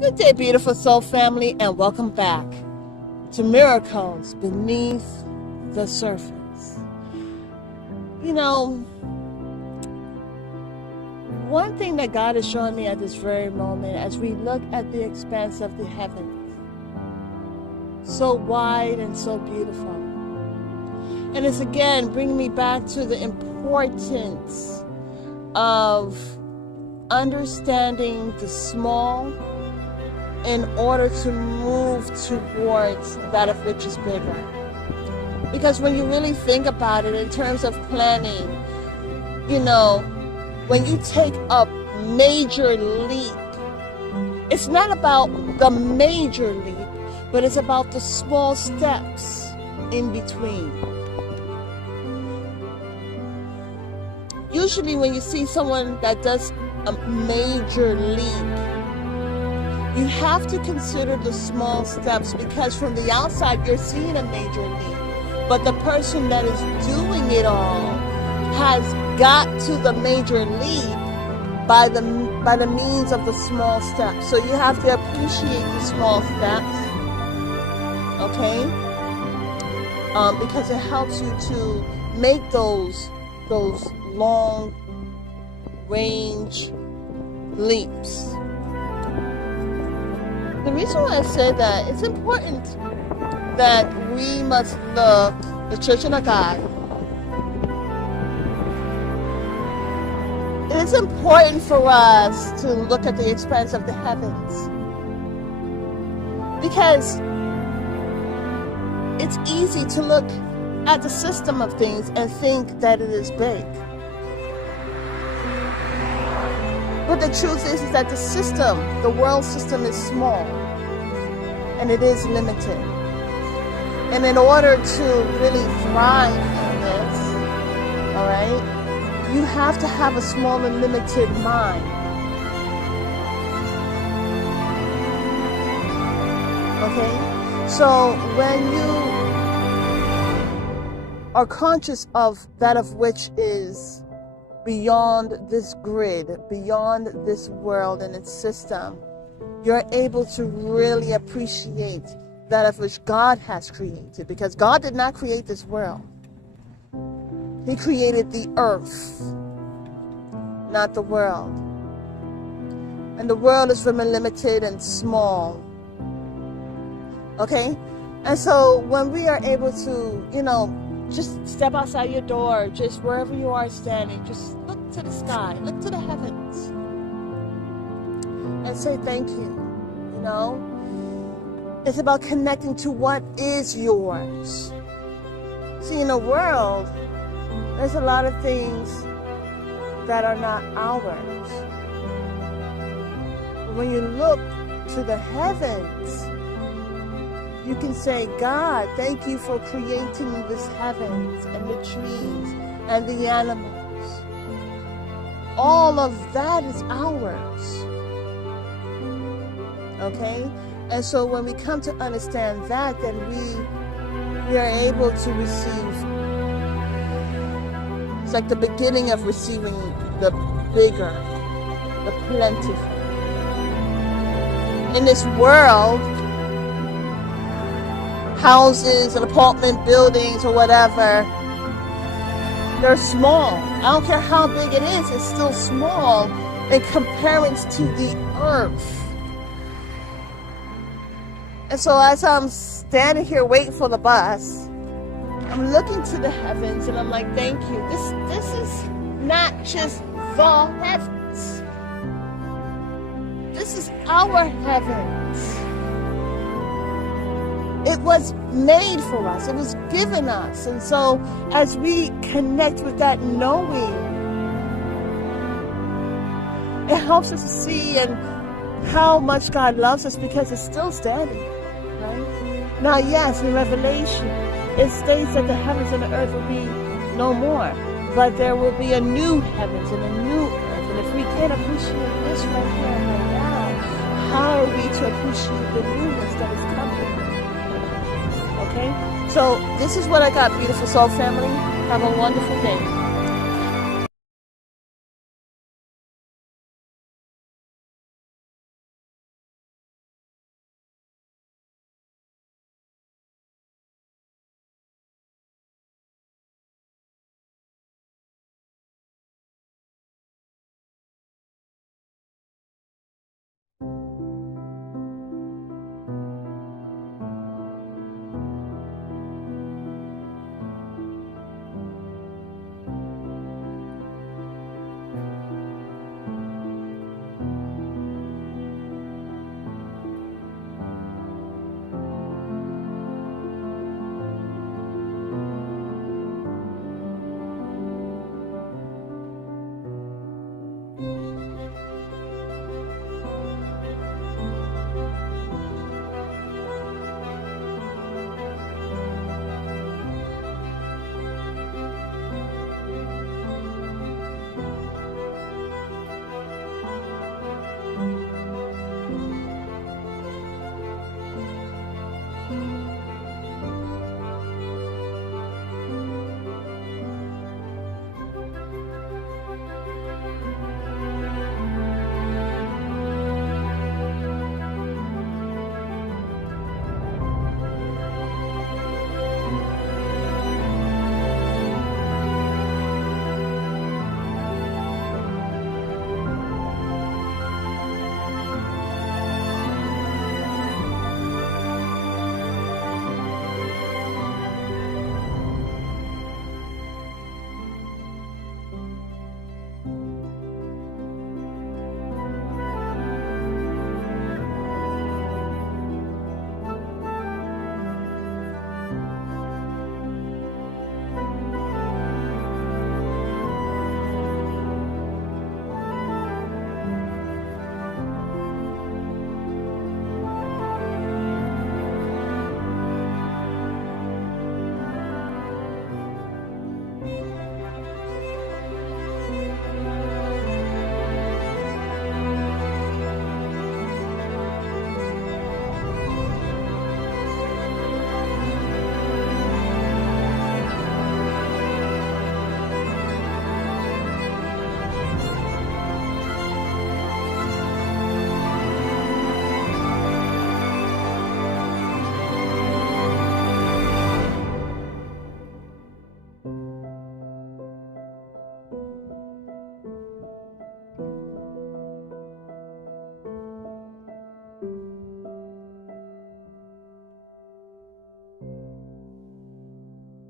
Good day, beautiful soul family, and welcome back to Miracles Beneath the Surface. You know, one thing that God is showing me at this very moment as we look at the expanse of the heavens, so wide and so beautiful. And it's again bringing me back to the importance of understanding the small in order to move towards that of which is bigger. Because when you really think about it in terms of planning, when you take a major leap, it's not about the major leap, but it's about the small steps in between. Usually when you see someone that does a major leap, you have to consider the small steps, because from the outside you're seeing a major leap, but the person that is doing it all has got to the major leap by the means of the small steps. So you have to appreciate the small steps, okay? Because it helps you to make those long range leaps. The reason why I say that, it's important that we must look, the children of God, it is important for us to look at the expanse of the heavens, because it's easy to look at the system of things and think that it is big. But the truth is that the system, the world system, is small and it is limited. And in order to really thrive in this, all right, you have to have a small and limited mind. Okay? So when you are conscious of that of which is beyond this grid, beyond this world and its system, you're able to really appreciate that of which God has created, because God did not create this world. He created the earth, not the world. And the world is very limited and small. Okay? And so when we are able to, just step outside your door, just wherever you are standing, just look to the sky, look to the heavens, and say thank you. It's about connecting to what is yours. See, in the world, there's a lot of things that are not ours. But when you look to the heavens, you can say, God, thank you for creating this heavens and the trees and the animals. All of that is ours. Okay? And so when we come to understand that, then we are able to receive. It's like the beginning of receiving the bigger, the plentiful. In this world, houses and apartment buildings or whatever, they're small. I don't care how big it is, it's still small in comparison to the earth. And so as I'm standing here waiting for the bus, I'm looking to the heavens and I'm like, thank you. This is not just the heavens. This is our heavens. It was made for us. It was given us. And so as we connect with that knowing, it helps us to see and how much God loves us, because it's still standing. Right? Now, yes, in Revelation, it states that the heavens and the earth will be no more, but there will be a new heavens and a new earth. And if we can't appreciate this right here and right now, how are we to appreciate the newness that is coming? Okay? So this is what I got, beautiful soul family. Have a wonderful day.